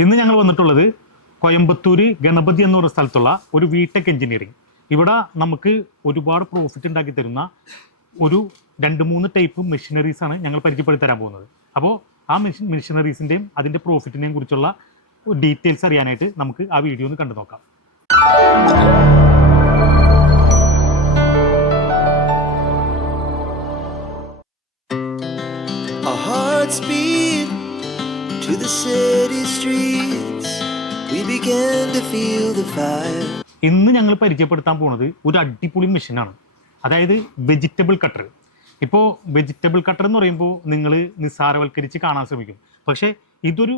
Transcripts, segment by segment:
ഇന്ന് ഞങ്ങൾ വന്നിട്ടുള്ളത് കോയമ്പത്തൂര് ഗണപതി എന്ന് സ്ഥലത്തുള്ള ഒരു വീടെക് എഞ്ചിനീയറിംഗ് ഇവിടെ നമുക്ക് ഒരുപാട് പ്രോഫിറ്റ് ഉണ്ടാക്കി തരുന്ന ഒരു രണ്ട് മൂന്ന് ടൈപ്പ് മെഷീനറീസ് ആണ് ഞങ്ങൾ പരിചയപ്പെടുത്തി തരാൻ പോകുന്നത്. അപ്പോൾ ആ മെഷീൻ മെഷീനറീസിന്റെയും അതിന്റെ പ്രോഫിറ്റിനെയും കുറിച്ചുള്ള ഡീറ്റെയിൽസ് അറിയാനായിട്ട് നമുക്ക് ആ വീഡിയോ ഒന്ന് കണ്ടു നോക്കാം. Beat to the city streets. We began to feel the fire. ഇന്ന് ഞങ്ങൾ പരിചയപ്പെടുത്താൻ പോകുന്നത് ഒരു അടിപൊളി മെഷീനാണ് അതായത് വെജിറ്റബിൾ കട്ടർ ഇപ്പോൾ വെജിറ്റബിൾ കട്ടർ എന്ന് പറയുമ്പോൾ നിങ്ങൾ നിസ്സാരവൽക്കരിച്ച് കാണാൻ ശ്രമിക്കും പക്ഷേ ഇതൊരു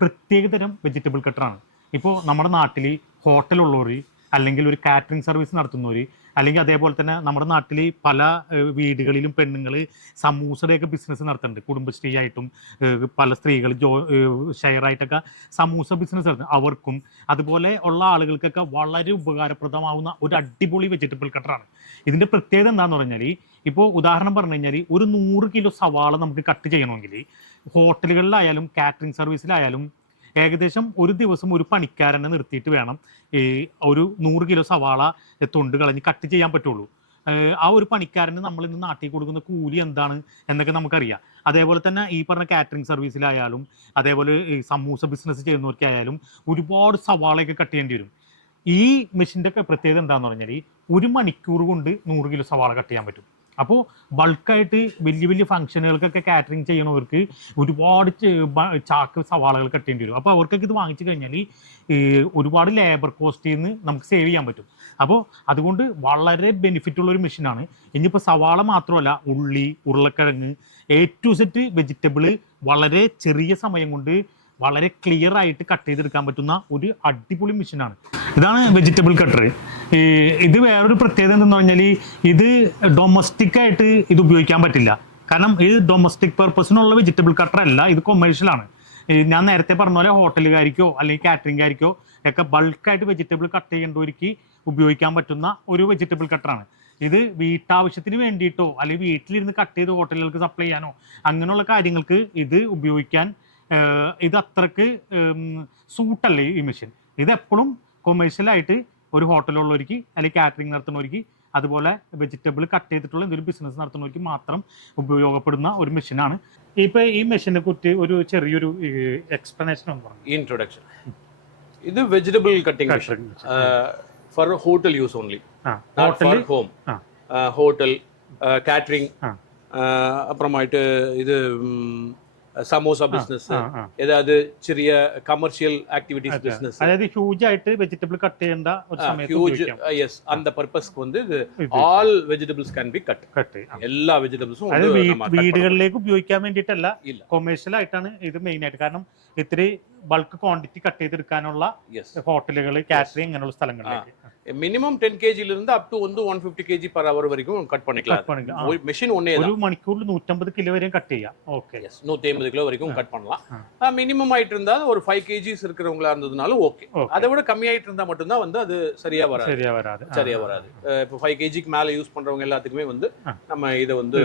പ്രത്യേകതരം വെജിറ്റബിൾ കട്ടറാണ് ഇപ്പോൾ നമ്മുടെ നാട്ടിൽ ഹോട്ടലുള്ളവർ അല്ലെങ്കിൽ ഒരു കാറ്ററിംഗ് സർവീസ് നടത്തുന്നവർ അല്ലെങ്കിൽ അതേപോലെ തന്നെ നമ്മുടെ നാട്ടിൽ പല വീടുകളിലും പെണ്ണുങ്ങൾ സമൂസയുടെയൊക്കെ ബിസിനസ് നടത്തുന്നുണ്ട് കുടുംബശ്രീ ആയിട്ടും പല സ്ത്രീകൾ ജോ ഷെയർ ആയിട്ടൊക്കെ സമൂസ ബിസിനസ് നടത്തുന്നു അവർക്കും അതുപോലെ ഉള്ള ആളുകൾക്കൊക്കെ വളരെ ഉപകാരപ്രദമാവുന്ന ഒരു അടിപൊളി വെജിറ്റബിൾ കട്ടറാണ് ഇതിന്റെ പ്രത്യേകത എന്താണെന്ന് പറഞ്ഞാൽ ഇപ്പോൾ ഉദാഹരണം പറഞ്ഞു കഴിഞ്ഞാൽ ഒരു നൂറ് കിലോ സവാള നമുക്ക് കട്ട് ചെയ്യണമെങ്കിൽ ഹോട്ടലുകളിലായാലും കാറ്ററിംഗ് സർവീസിലായാലും ഏകദേശം ഒരു ദിവസം ഒരു പണിക്കാരനെ നിർത്തിയിട്ട് വേണം ഈ ഒരു നൂറ് കിലോ സവാള തൊണ്ട് കളഞ്ഞ് കട്ട് ചെയ്യാൻ പറ്റുള്ളൂ. ആ ഒരു പണിക്കാരന് നമ്മൾ ഇന്ന് നാട്ടിൽ കൊടുക്കുന്ന കൂലി എന്താണ് എന്നൊക്കെ നമുക്കറിയാം. അതേപോലെ തന്നെ ഈ പറഞ്ഞ കാറ്ററിംഗ് സർവീസിലായാലും അതേപോലെ സമൂസ ബിസിനസ് ചെയ്യുന്നവർക്കായാലും ഒരുപാട് സവാളയൊക്കെ കട്ട് ചെയ്യേണ്ടി വരും. ഈ മെഷീന്റെ പ്രത്യേകത എന്താണെന്ന് പറഞ്ഞാൽ ഒരു മണിക്കൂർ കൊണ്ട് നൂറ് കിലോ സവാള കട്ട് ചെയ്യാൻ പറ്റും. അപ്പോൾ ബൾക്കായിട്ട് വലിയ വലിയ ഫംഗ്ഷനുകൾക്കൊക്കെ കാറ്ററിംഗ് ചെയ്യണവർക്ക് ഒരുപാട് ചാക്ക് സവാളകൾ കെട്ടേണ്ടി വരും. അപ്പോൾ അവർക്കൊക്കെ ഇത് വാങ്ങിച്ചു കഴിഞ്ഞാൽ ഒരുപാട് ലേബർ കോസ്റ്റിൽ നിന്ന് നമുക്ക് സേവ് ചെയ്യാൻ പറ്റും. അപ്പോൾ അതുകൊണ്ട് വളരെ ബെനിഫിറ്റ് ഉള്ള ഒരു മെഷീനാണ് ഇനിയിപ്പോൾ സവാള മാത്രമല്ല ഉള്ളി ഉരുളക്കിഴങ്ങ് എ ടു സെറ്റ് വെജിറ്റബിൾ വളരെ ചെറിയ സമയം കൊണ്ട് വളരെ ക്ലിയർ ആയിട്ട് കട്ട് ചെയ്തെടുക്കാൻ പറ്റുന്ന ഒരു അടിപൊളി മെഷീനാണ് ഇതാണ് വെജിറ്റബിൾ കട്ടർ ഇത് വേറൊരു പ്രത്യേകത എന്തെന്ന് പറഞ്ഞാൽ ഇത് ഡൊമസ്റ്റിക് ആയിട്ട് ഇത് ഉപയോഗിക്കാൻ പറ്റില്ല. കാരണം ഇത് ഡൊമസ്റ്റിക് പർപ്പസിനുള്ള വെജിറ്റബിൾ കട്ടർ അല്ല ഇത് കൊമേഴ്ഷ്യൽ ആണ്. ഞാൻ നേരത്തെ പറഞ്ഞ പോലെ ഹോട്ടലുകാർക്കോ അല്ലെങ്കിൽ കാറ്ററിംഗുകാർക്കോ ഒക്കെ ബൾക്കായിട്ട് വെജിറ്റബിൾ കട്ട് ചെയ്യേണ്ടവർക്ക് ഉപയോഗിക്കാൻ പറ്റുന്ന ഒരു വെജിറ്റബിൾ കട്ടറാണ് ഇത് വീട്ടാവശ്യത്തിന് വേണ്ടിയിട്ടോ അല്ലെങ്കിൽ വീട്ടിലിരുന്ന് കട്ട് ചെയ്ത് ഹോട്ടലുകൾക്ക് സപ്ലൈ ചെയ്യാനോ അങ്ങനെയുള്ള കാര്യങ്ങൾക്ക് ഇത് ഉപയോഗിക്കാൻ ഇത് അത്രയ്ക്ക് സൂട്ടല്ല ഈ മെഷീൻ ഇതെപ്പോഴും കൊമേഴ്ഷ്യലായിട്ട് ഒരു ഹോട്ടലുള്ളവർക്ക് അല്ലെങ്കിൽ കാറ്ററിംഗ് നടത്തുന്നവർക്ക് അതുപോലെ വെജിറ്റബിൾ കട്ട് ചെയ്തിട്ടുള്ള എന്തൊരു ബിസിനസ് നടത്തുന്നവർക്ക് മാത്രം ഉപയോഗപ്പെടുന്ന ഒരു മെഷീനാണ് ഇപ്പൊ ഈ മെഷീനെ കുറിച്ച് ഒരു ചെറിയൊരു എക്സ്പ്ലനേഷൻ ഒന്ന് പറഞ്ഞു? ഇൻട്രൊഡക്ഷൻ ഇത് vegetable cutting machine for hotel use only hotel home hotel catering അപ്പുറമായിട്ട് ഇത് ஹோட்டல் கேட்ரிங் ஆ. அப்புறமாயிட்டு இது ம், சமோசா பிசினஸ் ആ ആ ஏதாவது சிறிய கமர்ஷியல் ஆக்டிவிட்டிஸ் பிசினஸ் അതായത് ഹ്യൂജ് ആയിട്ട് വെജിറ്റബിൾ കട്ട് ചെയ്യേണ്ട ഒരു സമയത്ത് ஹியூஜ் ഉപയോഗിക്കാം எஸ் அந்த பர்பஸ்க்கு வந்து இது ഇത് all vegetables can be cut cut எல்லா வெஜிடபிள்ஸும் അതായത് வந்து വീ- நம்ம cut பண்ண വീടുകളിലേക്ക് ഉപയോഗിക്കാൻ വേണ്ടിയിട്ടല്ല ഇല്ല. കൊമേഴ്ഷ്യൽ ആയിട്ടാണ് ഇത് മെയിൻ ആയിട്ട് കാരണം ഇത്തിരി ബൾക്ക് ക്വാണ്ടിറ്റി കട്ട് ചെയ്തെടുക്കാനുള്ള ഹോട്ടലുകൾ കാറ്ററിംഗ് അങ്ങനെയുള്ള സ്ഥലങ്ങളിലേക്ക്. மினிமம் டென் கேஜிலிருந்து அப் டு வந்து one fifty KG per hour வரைக்கும் கட் பண்ணிக்கலாம் ஒரு மெஷின் ஒன்னே ஒரு மணிக்கூரில் நூற்றம்பது கிலோ வரையும் கட் செய்யா ஓகே எஸ் நூற்றி ஐம்பது கிலோ வரைக்கும் கட் பண்ணலாம் மினிமம் ஆயிட்டு இருந்தால் ஒரு ஃபைவ் கேஜிஸ் இருக்கிறவங்களா இருந்ததுனாலும் ஓகே அதை விட கம்மியாயிட்டு இருந்தால் மட்டும்தான் வந்து அது சரியா வராது சரியா வராது சரியா வராது இப்போ ஃபைவ் கேஜிக்கு மேலே யூஸ் பண்ணுறவங்க எல்லாத்துக்குமே வந்து நம்ம இதை வந்து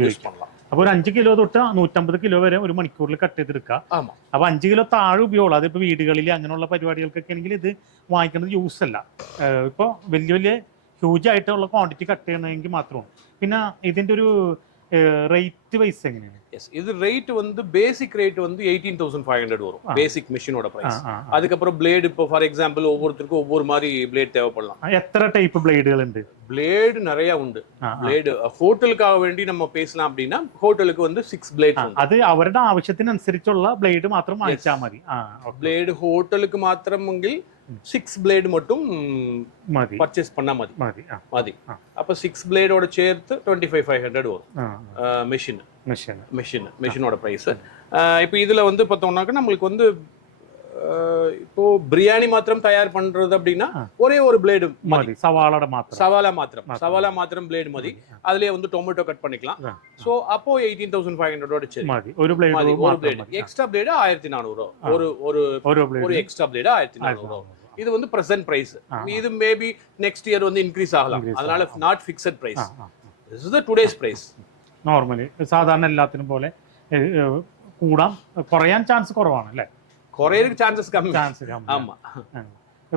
யூஸ் பண்ணலாம் അപ്പൊ ഒരു അഞ്ച് കിലോ തൊട്ട് നൂറ്റമ്പത് കിലോ വരെ ഒരു മണിക്കൂറിൽ കട്ട് ചെയ്തെടുക്കാം ஆமா അപ്പൊ അഞ്ച് കിലോ താഴെ ഉപയോഗമുള്ളൂ അതിപ്പോ വീടുകളിൽ അങ്ങനെയുള്ള പരിപാടികൾക്കൊക്കെ ആണെങ്കിൽ ഇത് വാങ്ങിക്കുന്നത് യൂസ് അല്ല. ഇപ്പൊ വലിയ വലിയ ഹ്യൂജ് ആയിട്ടുള്ള ക്വാണ്ടിറ്റി കട്ട് ചെയ്യണമെങ്കിൽ മാത്രമാണ് പിന്നെ ഇതിന്റെ ഒരു റേറ്റ് ஃபஸ்ட் வைஸ் எஸ் இது ரேட் வந்து பேசிக் ரேட் வந்து எயிட்டீன் தௌசண்ட் ஃபைவ் ஹண்ட்ரட் வரும். பேசிக் மிஷினோட ப்ரைஸ் அதுக்கப்புறம் பிளேடு இப்போ ஃபார் எக்ஸாம்பிள் ஒவ்வொருத்தருக்கும் ஒவ்வொரு மாதிரி பிளேட் தேவைப்படலாம். எத்தனை டைப் பிளேடுகள் உண்டு? பிளேடு நிறைய உண்டு. பிளேடு ஹோட்டலுக்காக வேண்டி நம்ம பேசலாம் அப்படின்னா ஹோட்டலுக்கு வந்து சிக்ஸ் பிளேட் அது അവരുടെ ആവശ്യത്തിനനുസരിച്ചുള്ള ബ്ലേഡ് மாத்திரம் അയച്ചാൽ മതി பிளேடு ஹோட்டலுக்கு മാത്രമെങ്കിൽ சிக்ஸ் பிளேடு மட்டும் பர்ச்சேஸ் பண்ணா மதி. மதி மதி. சிக்ஸ் பிளேடோட சேர்த்து டுவெண்ட்டி ஃபைவ் ஃபைவ் ஹண்ட்ரட் வரும் மிஷின் மிஷின் மிஷின் மிஷினோட ப்ரைஸு இப்போ இதில் வந்து பார்த்தோம்னாக்கா நம்மளுக்கு வந்து இப்போ பிரியாணி மாத்திரம் தயார் பண்றது அப்படின்னா ஒரே ஒரு பிளேடு சவாலோட மாத்திரம். சவாலா மாத்திரம். சவாலா மாத்திரம் பிளேடு மதி. அதுலயே வந்து டொமேட்டோ கட் பண்ணிக்கலாம். சோ அப்போ எயிட்டீன் தௌசண்ட் ஃபைவ் ஹண்ட்ரடோட ஒரு பிளேடு எக்ஸ்ட்ரா பிளேடு ஆயிரத்தி நானூறு. ஒரு ஒரு ஒரு எக்ஸ்ட்ரா பிளேடு ஆயிரத்தி நானூறு. இது வந்து ப்ரெசென்ட் பிரைஸ் இது மேபி நெக்ஸ்ட் இயர் வந்து இன்க்ரீஸ் ஆகலாம். அதனால not fixed price is the today's price normally സാധാരണ എല്ലാത്തിനും പോലെ ഏ, ഏ, കൂടാൻ കുറയാൻ ചാൻസ് കുറവാണ് അല്ലേ குறையறதுக்கு சான்சஸ் கம்மி ചാൻസ് ஆமா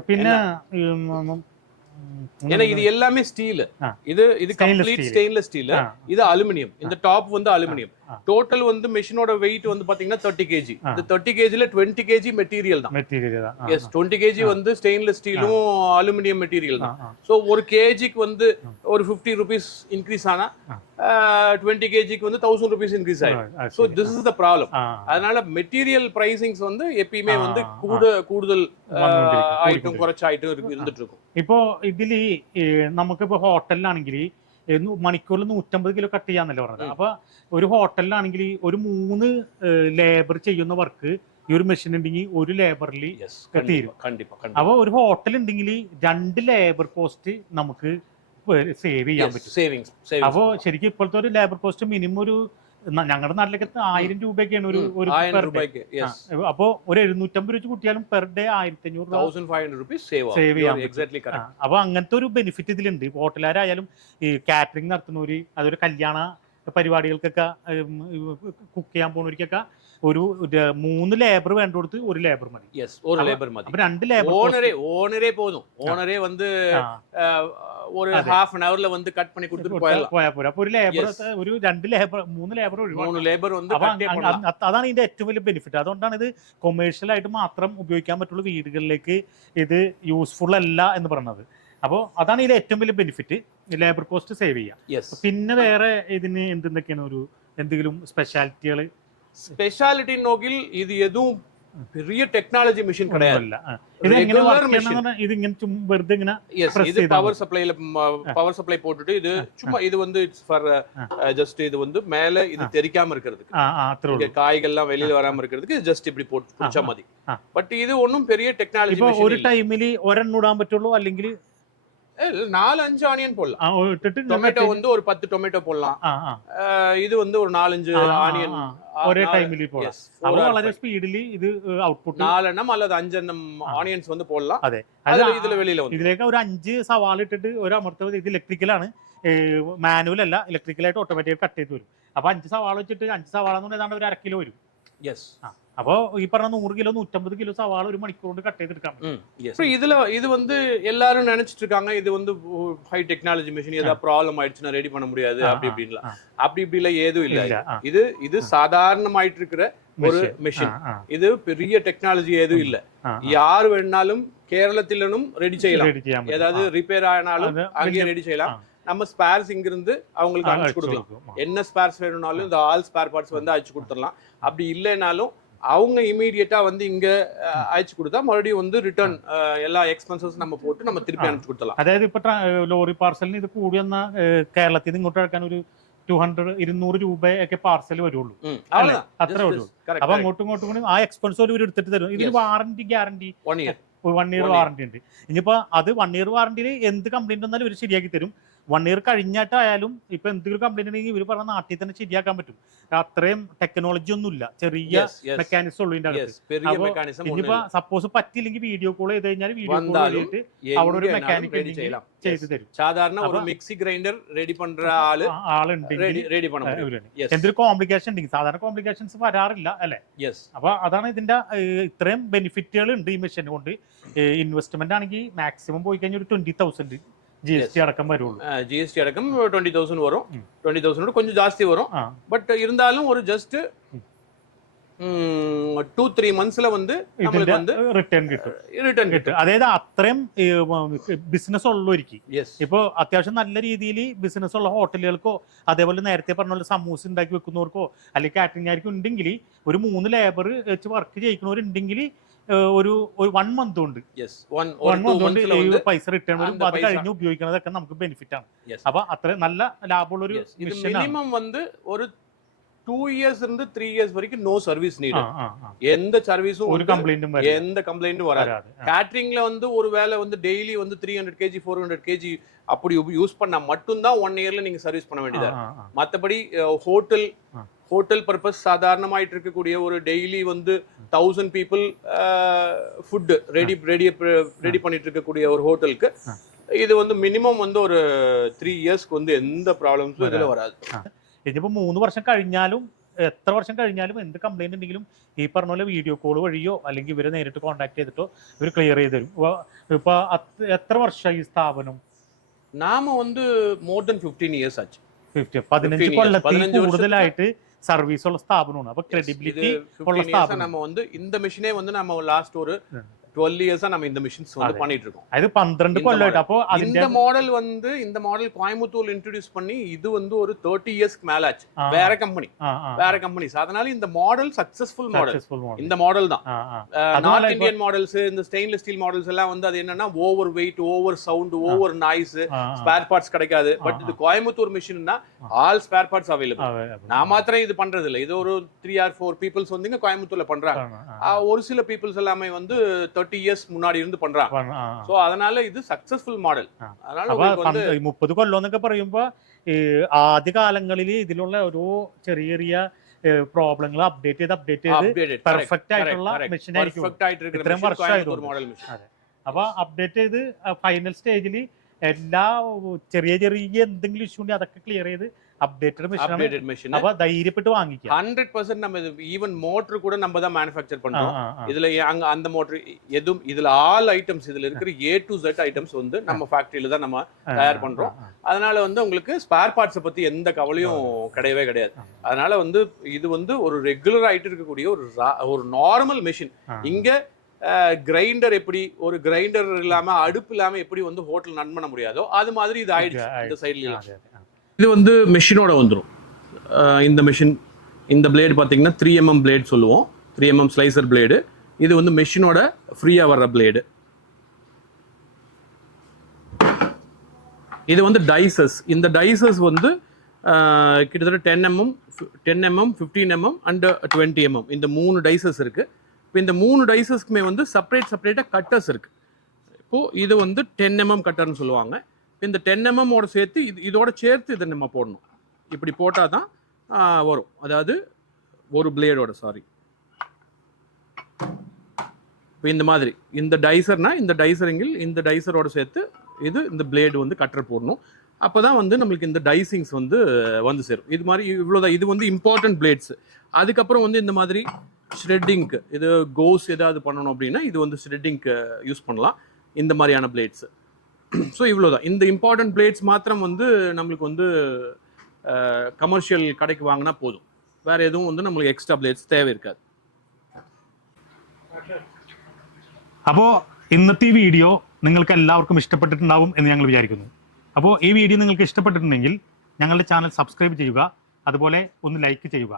പിന്നെ ഉം, ഉം, ഉം, ஏன்னா இது எல்லாமே ஸ்டீல் ஆ. இது இது Stainless complete steel. Stainless steel ആ, இது அலுமினியம் இந்த டாப் வந்து அலுமினியம் ஆ. டோட்டல் வந்து மெஷினோட வெயிட் வந்து பாத்தீங்கன்னா தேர்ட்டி கேஜி இந்த தேர்ட்டி கேஜில டுவெண்ட்டி கேஜி மெட்டீரியல் தான். மெட்டீரியல் தான். எஸ் டுவெண்ட்டி கேஜி வந்து ஸ்டெயின்லெஸ் ஸ்டீலும் அலுமினியம் மெட்டீரியல் தான். ஸோ ஒரு கேஜிக்கு வந்து ஒரு ஃபிஃப்டி ருபீஸ் இன்க்ரீஸ் ஆனா டுவெண்ட்டி கேஜிக்கு வந்து தௌசண்ட் ருபீஸ் இன்க்ரீஸ் ஆகும் so this is the problem அதனால மெட்டீரியல் பிரைசிங்ஸ் வந்து எப்பயுமே வந்து கூட இருந்துட்டு இருக்கும். இப்போ இதுல நமக்கு ഇതില് നമുക്കിപ്പോ ഹോട്ടലിലാണെങ്കിൽ മണിക്കൂറിൽ നൂറ്റമ്പത് കിലോ കട്ട് ചെയ്യാന്നല്ലേ പറഞ്ഞത്. അപ്പൊ ഒരു ഹോട്ടലിലാണെങ്കിൽ ഒരു മൂന്ന് ലേബർ ചെയ്യുന്ന വർക്ക് ഈ ഒരു മെഷീൻ ഉണ്ടെങ്കിൽ ഒരു ലേബറിൽ തീരും അപ്പൊ ഒരു ഹോട്ടൽ ഉണ്ടെങ്കിൽ രണ്ട് ലേബർ പോസ്റ്റ് നമുക്ക് സേവ് ചെയ്യാൻ പറ്റും. അപ്പോ ശരിക്കും ഇപ്പോഴത്തെ ഒരു ലേബർ പോസ്റ്റ് മിനിമം ഒരു ഞങ്ങളുടെ നാട്ടിലൊക്കെ ആയിരം രൂപയൊക്കെയാണ് ഒരു ഒരു അപ്പോ ഒരു എഴുന്നൂറ്റമ്പത് രൂപ കുട്ടിയാലും പെർ ഡേ ആയിരത്തി അഞ്ഞൂറ് സേവ് ചെയ്യാം അപ്പൊ അങ്ങനത്തെ ഒരു ബെനിഫിറ്റ് ഇതിലുണ്ട്. ഹോട്ടലുകാരായാലും ഈ കാറ്ററിംഗ് നടത്തുന്നവര് അതൊരു കല്യാണ പരിപാടികൾക്കൊക്കെ കുക്ക് ചെയ്യാൻ പോകുന്നവർക്കൊക്കെ ഒരു ഒരു മൂന്ന് ലേബർ വേണ്ട കൊടുത്ത് ഒരു ലേബർ മതി எஸ் ஒரு அப்ப- லேபர் மதி അപ്പൊ രണ്ട് ലേബർ ஓனரே ஓனரே போதும் ஓனரே வந்து அஹ், ஒரு അതെ. ஹாஃப் அன் ஹவர்ல வந்து கட் பண்ணி கொடுத்துட்டு போயிடலாம் പോയാൽ പോരാ അപ്പൊ ഒരു ലേബർ Yes. ഒരു രണ്ട് ലേബർ മൂന്ന് ലേബർ ഒഴിവാണ് மூணு லேபர் வந்து അപ്പൊ கட்டே അങ്ങ- பண்ணலாம் അത് അതാണ് ഇതിന്റെ ഏറ്റവും വലിയ ബെനിഫിറ്റ് അതുകൊണ്ടാണ് ഇത് കൊമേഴ്ഷ്യൽ ആയിട്ട് മാത്രം ഉപയോഗിക്കാൻ പറ്റുള്ള വീടുകളിലേക്ക് ഇത് യൂസ്ഫുൾ അല്ല എന്ന് പറയുന്നത് അപ്പോ അതാണ് ഇതിലെ ഏറ്റവും വലിയ ബെനിഫിറ്റ് ലേബർ കോസ്റ്റ് സേവ് ചെയ്യാം. പിന്നെ വേറെ ഇതിന് എന്തെന്നൊക്കെയാണ് ഒരു എന്തെങ്കിലും സ്പെഷ്യാലിറ്റികൾ സ്പെഷ്യാലിറ്റി നോക്കിൽ ഇത് എതും ചെറിയ ടെക്നോളജി മെഷീൻ കടയല്ല ഒരെണ്ണൂടാൻ പറ്റുള്ളൂ അല്ലെങ്കിൽ நாலு அஞ்சு ஆனியன் போடலாம் ആ, ഇട്ടിട്ട് ഇങ്ങനെ டொமேட்டோ வந்து ஒரு பத்து டொமேட்டோ போடலாம் ആ ആ அஹ் இது வந்து ஒரு நாலஞ்சு ആ, ആ, ஆனியன் ആ. ഒരേ ടൈമിൽ പോകാം അപ്പൊ വളരെ സ്പീഡിൽ ഇത് ഔട്ട്പുട്ട് நாலெண்ணம் அல்லது அஞ்செண்ணம் ஆனியன்ஸ் வந்து போடலாம் അതെ அதுல അത് இதுல வெளியில வந்து ഇതിലേക്ക് ഒരു അഞ്ച് സവാള ഇട്ടിട്ട് ഒരു അമർത്തത് ഇത് ഇലക്ട്രിക്കലാണ് മാനുവൽ അല്ല ഇലക്ട്രിക്കലായിട്ട് ഓട്ടോമാറ്റിക് കട്ട് ചെയ്ത് വരും അപ്പൊ അഞ്ച് സവാള വെച്ചിട്ട് അഞ്ച് സവാള എന്ന് പറഞ്ഞാൽ ഏതാണ്ട് ഒരു അര കിലോ വരും எஸ் அப்போ ഈ പറഞ്ഞ നൂറ് കിലോ கிலோ കിലോ ஒரு ഒരു മണിക്കൂർ കൊണ്ട് കട്ട് இப்போ இதுல இது வந்து எல்லாரும் நினைச்சிட்டு இருக்காங்க இது வந்து ஹை டெக்னாலஜி மிஷின் ஏதாவது ப்ராப்ளம் ஆயிடுச்சுன்னா ரெடி பண்ண முடியாது அப்படி இப்படின்லாம் அப்படி இப்படிலாம் ஏதும் இல்ல இது இது சாதாரணமாயிட்டு இருக்கிற ஒரு மிஷின் இது பெரிய டெக்னாலஜி எதுவும் இல்ல யார் வேணாலும் கேரளத்திலும் ரெடி செய்யலாம் ஏதாவது ரிப்பேர் ஆனாலும் அங்கேயே ரெடி செய்யலாம் நம்ம ஸ்பேர்ஸ் இங்க இருந்து அவங்களுக்கு அனுப்பிச்சு கொடுக்கலாம் என்ன ஸ்பேர்ஸ் வேணும்னாலும் இந்த ஆல் ஸ்பேர் பார்ட்ஸ் வந்து அழிச்சு கொடுத்துடலாம் அப்படி இல்லைனாலும் அவங்க இமீடியட்டா வந்து இங்க அஹ், அழிச்சு கொடுத்தா மறுபடியும் வந்து ரிட்டர்ன் எல்லா எக்ஸ்பென்சஸ் நம்ம போட்டு நம்ம திருப்பி ആ. அனுப்பிச்சு கொடுத்துடலாம் അതായത് ഇപ്പൊ ട്രാ- ഏഹ് ലോറി പാർസലിന് ഇത് കൂടി വന്ന ഏഹ് കേരളത്തിൽ നിന്ന് ഇങ്ങോട്ട് ഇറക്കാൻ ഒരു ടു ഹൺഡ്രഡ് ഇരുന്നൂറ് രൂപയൊക്കെ പാർസൽ വരുള്ളൂ ம், அவ்வளவுதான் അത്രേ ഉള്ളൂ கரெக்ட் അപ്പൊ അങ്ങോട്ടും ഇങ്ങോട്ടും കൂടി ആ എക്സ്പെൻസ് ഒരു എടുത്തിട്ട് തരും ഇതിന് Yes. Warranty guarantee one year one year One year. Warranty ഉണ്ട് ഇനിയിപ്പോ അത് വൺ ഇയർ വാറന്റിയിൽ എന്ത് കംപ്ലൈന്റ് വന്നാലും ഇവർ ശരിയാക്കി തരും വൺ ഇയർ കഴിഞ്ഞിട്ടായാലും ഇപ്പൊ എന്തെങ്കിലും കംപ്ലൈന്റ് ഉണ്ടെങ്കിൽ ഇവർ പറഞ്ഞ നാട്ടിൽ തന്നെ ശരിയാക്കാൻ പറ്റും. അത്രയും ടെക്നോളജി ഒന്നും ഇല്ല. ചെറിയ മെക്കാനിസം ഉള്ളു ഇതിന്റെ അകത്ത്. ഇനിയിപ്പോ സപ്പോസ് പറ്റില്ലെങ്കിൽ വീഡിയോ കോൾ ചെയ്ത് കഴിഞ്ഞാൽ വീഡിയോ കോൾ ചെയ്തിട്ട് അവിടെ ഒരു മെക്കാനിക് ചെയ്തു തരും. സാധാരണ ഒരു മിക്സി ഗ്രൈൻഡർ റെഡി പണ്ട ആൾ റെഡി എന്തൊരു കോംപ്ലിക്കേഷൻ ഉണ്ടെങ്കിൽ സാധാരണ കോംപ്ലിക്കേഷൻസ് വരാറില്ല അല്ലെ? അപ്പൊ അതാണ് ഇതിന്റെ ഇത്രയും ബെനിഫിറ്റുകൾ ഉണ്ട് ഈ മെഷീൻ കൊണ്ട്. ഇൻവെസ്റ്റ്മെന്റ് ആണെങ്കിൽ മാക്സിമം പോയി കഴിഞ്ഞാൽ ഒരു twenty thousand G S T അടക്കം വരുള്ളൂ ஜிஎஸ்டி அடக்கம் டுவெண்ட்டி தௌசண்ட் வரும் ம். டுவெண்ட்டி தௌசண்ட் கொஞ்சம் ஜாஸ்தி வரும் ആ பட் இருந்தாலும் ஒரு ஜஸ்ட் டூ த்ரீ மந்த்ஸ்ல வந்து நம்மளுக்கு வந்து ഇതിന്റെ റിട്ടേൺ കിട്ടും ரிட்டர்ன் കിട്ടും അതായത് അത്രയും ബിസിനസ് ഉള്ളവർക്ക് எஸ் ഇപ്പൊ അത്യാവശ്യം നല്ല രീതിയിൽ ബിസിനസ് ഉള്ള ഹോട്ടലുകൾക്കോ അതേപോലെ നേരത്തെ പറഞ്ഞ പോലെ സമൂസ ഉണ്ടാക്കി വെക്കുന്നവർക്കോ അല്ലെങ്കിൽ കാറ്ററിംഗ് ആയിരിക്കും ഉണ്ടെങ്കിൽ ഒരു മൂന്ന് ലേബർ വെച്ച് വർക്ക് ചെയ്യിക്കുന്നവരുണ്ടെങ്കിൽ ഒരു ഒരു വൺ മന്ത് കൊണ്ട് எஸ் ஒன் വൺ ஒரு டூ മന്ത് കൊണ്ട് மந்த்ஸ்ல ഈ வந்து പൈസ റിട്ടേൺ വരും அந்த അത് പൈസ- കഴിഞ്ഞ് ഉപയോഗിക്കുന്നതൊക്കെ നമുക്ക് ബെനിഫിറ്റ് ആണ് எஸ் അപ്പൊ അത്ര നല്ല ലാഭമുള്ള ഒരു yes. இது മിഷനാണ് மினிமம் வந்து ஒரு டூ இயர்ஸ் இருந்து த்ரீ இயர்ஸ் வரைக்கும் நோ சர்வீஸ் ആ நீடு ആ ആ எந்த சர்வீஸும் ഒരു கம்ப்ளைண்ட்டும் எந்த கம்ப்ளைண்ட்டும் வராது വരാതെ ആ. கேட்டரிங்ல வந்து ஒரு வேலை வந்து டெய்லி வந்து three hundred KG four hundred KG அப்படி யூஸ் பண்ணா மட்டும்தான் ஒன் இயர்ல நீங்க சர்வீஸ் பண்ண வேண்டியதா ആ, இருக்கு ആ, ആ. மற்றபடி ஹோட்டல் ஆ. ஹோட்டல் பர்பஸ் சாதாரணமாயிட்டு இருக்கக்கூடிய ஒரு டெய்லி வந்து thousand people food ready ready ready பண்ணிட்டு இருக்கக்கூடிய ஒரு ஹோட்டலுக்கு ஆ. இது வந்து மினிமம் வந்து ஒரு த்ரீ இயர்ஸ்க்கு வந்து எந்த ப்ராப்ளம்ஸும் இதுல வராது ഇതിപ്പോ മൂന്ന് വർഷം കഴിഞ്ഞാലും എത്ര വർഷം കഴിഞ്ഞാലും എന്ത് കംപ്ലൈന്റ് ഉണ്ടെങ്കിലും ഈ പറഞ്ഞ പോലെ വീഡിയോ കോൾ വഴിയോ അല്ലെങ്കിൽ ഇവരെ നേരിട്ട് കോൺടാക്ട് ചെയ്തിട്ടോ ഇവർ ക്ലിയർ ചെയ്ത് തരും ഇപ്പൊ- ഇപ്പൊ അത് എത്ര വർഷമായി ഈ സ്ഥാപനം நாம வந்து மோர் தென் ஃபிஃப்டீன் இயர்ஸ் ஆச்சு ഫിഫ്റ്റി പതിനഞ്ച് 15 years. കൊല്ലത്തിൽ 15 വർഷത്തെ- കൂടുതലായിട്ട് சர்வீஸ் உள்ள ஸ்தாபனம் அப்போ கிரெடிபிலிட்டி நம்ம வந்து இந்த மிஷினே வந்து நம்ம லாஸ்ட் ஒரு டுவெல் இயர்ஸா நம்ம இந்த மிஷின்ஸ் வந்து பண்ணிட்டு இருக்கோம் இது பன்னிரெண்டுக்கும் இல்லை அப்போ இந்த மாடல் வந்து இந்த மாடல் கோயம்புத்தூர் இன்ட்ரடியூஸ் பண்ணி இது வந்து ஒரு தேர்ட்டி இயர்ஸ்க்கு மேல ஆச்சு வேற கம்பெனி வேற கம்பெனிஸ் அதனால இந்த மாடல் சக்சஸ்ஃபுல் மாடல் இந்த மாடல் தான். நார்த் இந்தியன் மாடல்ஸ் இந்த ஸ்டெயின்லெஸ் ஸ்டீல் மாடல்ஸ் எல்லாம் வந்து அது என்னன்னா over weight over sound over noise spare parts கிடைக்காது. பட் இது கோயம்புத்தூர் மிஷின்னா ஆல் ஸ்பேர் பார்ட்ஸ் அவைலபிள் நான் மாத்திரம் இது பண்றது இல்லை இது ஒரு த்ரீ ஆர் ஃபோர் பீப்புள்ஸ் வந்து கோயம்புத்தூர்ல பண்றாங்க. ஒரு சில பீப்புள்ஸ் எல்லாமே வந்து தேர்ட்டி இயர்ஸ் முன்னாடி இருந்து பண்றாங்க ആണ്, ആ, ആ. சோ அதனால இது சக்சஸ்ஃபுல் மாடல் ആ. அதனால അപ്പൊ உங்களுக்கு வந்து പന്ത് മുപ്പത് കൊല്ലം എന്നൊക്കെ പറയുമ്പോ ഈ ആദ്യ കാലങ്ങളിൽ ഇതിലുള്ള ഓരോ ചെറിയ ചെറിയ പ്രോബ്ലങ്ങൾ അപ്ഡേറ്റ് ചെയ്ത് അപ്ഡേറ്റ് ചെയ്ത് updated പെർഫെക്റ്റ് ആയിട്ടുള്ള മെഷീൻ ആയിരിക്കും பெர்ஃபெக்ட் ஆயிட்டு இருக்கிற இத்தனை machine வருஷம் கோயம்புத்தூர் ஆயிடும். மாடல் மிஷின் അപ്പൊ അപ്ഡേറ്റ് ചെയ്ത് ഫൈനൽ സ്റ്റേജിൽ എല്ലാ ചെറിയ ചെറിയ എന്തെങ്കിലും ഇഷ്യൂ ഉണ്ടെങ്കിൽ അതൊക്കെ ക്ലിയർ ചെയ്ത് അപ്ഡേറ്റഡ് മെഷീനാണ് அப்டேட்டட் மிஷின் അപ്പൊ ധൈര്യപ്പെട്ട് വാങ്ങിക്കാം ஹண்ட்ரட் பர்சன்ட் நம்ம இது ஈவன் மோட்டர் கூட நம்ம தான் மேனுஃபேக்சர் ആ, பண்றோம் ആ, ആ. இதுல அங்க அந்த மோட்டர் எதுவும் இதுல ஆல் ஐட்டம்ஸ் இதுல இருக்கிற ஏ டு Z ஐட்டம்ஸ் வந்து நம்ம ஃபேக்டரியில தான் நம்ம தயார் பண்றோம். ആ, அதனால வந்து உங்களுக்கு ஸ்பேர் பார்ட்ஸை பத்தி எந்த கவலையும் கிடையவே கிடையாது ஆ. அதனால வந்து இது வந்து ஒரு ரெகுலர் ஆயிட்டு இருக்கக்கூடிய ஒரு ரா- ஒரு நார்மல் மிஷின் ആ. இங்க கிரைண்டர் எப்படி ஒரு கிரைண்டர் இல்லாம அடுப்பு இல்லாம எப்படி வந்து ஹோட்டல் ரன் பண்ண முடியாதோ அது மாதிரி இது ஆயிடுச்சு ஆயிடுச்சு. இந்த சைட்ல ആ, അതെ, അതെ, ആ. இது வந்து மெஷினோட வந்துடும் இந்த மெஷின் இந்த பிளேடு பார்த்தீங்கன்னா த்ரீ எம்எம் பிளேட் சொல்லுவோம். த்ரீ எம்எம் ஸ்லைசர் பிளேடு இது வந்து மெஷினோட ஃப்ரீயாக வர்ற பிளேடு இது வந்து டைசஸ் இந்த டைசஸ் வந்து கிட்டத்தட்ட ten MM ten MM fifteen MM and twenty MM இந்த மூணு டைசஸ் இருக்குது இப்போ இந்த மூணு டைசஸ்க்குமே வந்து செப்பரேட் செப்பரேட்டாக கட்டர்ஸ் இருக்குது இப்போது இது வந்து டென் எம்எம் கட்டர்னு சொல்லுவாங்க. இந்த டென் எம்எம்மோட சேர்த்து இது இதோட சேர்த்து இதை நம்ம போடணும். இப்படி போட்டால் தான் வரும். அதாவது ஒரு பிளேடோட சாரி இப்போ இந்த மாதிரி இந்த டைசர்னா இந்த டைசரிங்கில் இந்த டைசரோட சேர்த்து இது இந்த பிளேடு வந்து கட்டர் போடணும். அப்போ தான் வந்து நம்மளுக்கு இந்த டைசிங்ஸ் வந்து வந்து சேரும். இது மாதிரி இவ்வளோதான் இது வந்து இம்பார்ட்டன்ட் பிளேட்ஸ் அதுக்கப்புறம் வந்து இந்த மாதிரி ஷ்ரெட்டிங்க்கு இது கோஸ் ஏதாவது பண்ணணும் அப்படின்னா இது வந்து ஷ்ரெட்டிங்க்கு யூஸ் பண்ணலாம். இந்த மாதிரியான பிளேட்ஸு ஸோ இவ்வளோதான் இந்த இம்பார்ட்டன்ட் பிளேட்ஸ் மாத்திரம் வந்து நம்மளுக்கு வந்து கமர்ஷியல் கடைக்கு வாங்கினா போதும் வேற எதுவும் வந்து நம்மளுக்கு எக்ஸ்ட்ரா பிளேட்ஸ் தேவை இருக்காது അപ്പോൾ ഇന്നത്തെ ഈ വീഡിയോ നിങ്ങൾക്ക് എല്ലാവർക്കും ഇഷ്ടപ്പെട്ടിട്ടുണ്ടാവും എന്ന് ഞങ്ങൾ വിചാരിക്കുന്നു അപ്പോൾ ഈ വീഡിയോ നിങ്ങൾക്ക് ഇഷ്ടപ്പെട്ടിട്ടുണ്ടെങ്കിൽ ഞങ്ങളുടെ ചാനൽ സബ്സ്ക്രൈബ് ചെയ്യുക അതുപോലെ ഒന്ന് ലൈക്ക് ചെയ്യുക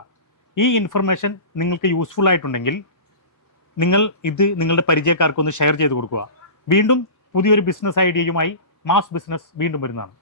ഈ ഇൻഫർമേഷൻ നിങ്ങൾക്ക് യൂസ്ഫുൾ ആയിട്ടുണ്ടെങ്കിൽ നിങ്ങൾ ഇത് നിങ്ങളുടെ പരിചയക്കാർക്ക് ഒന്ന് ഷെയർ ചെയ്ത് കൊടുക്കുക വീണ്ടും പുതിയൊരു ബിസിനസ് ഐഡിയയുമായി മാസ് ബിസിനസ് വീണ്ടും വരുന്നതാണ്.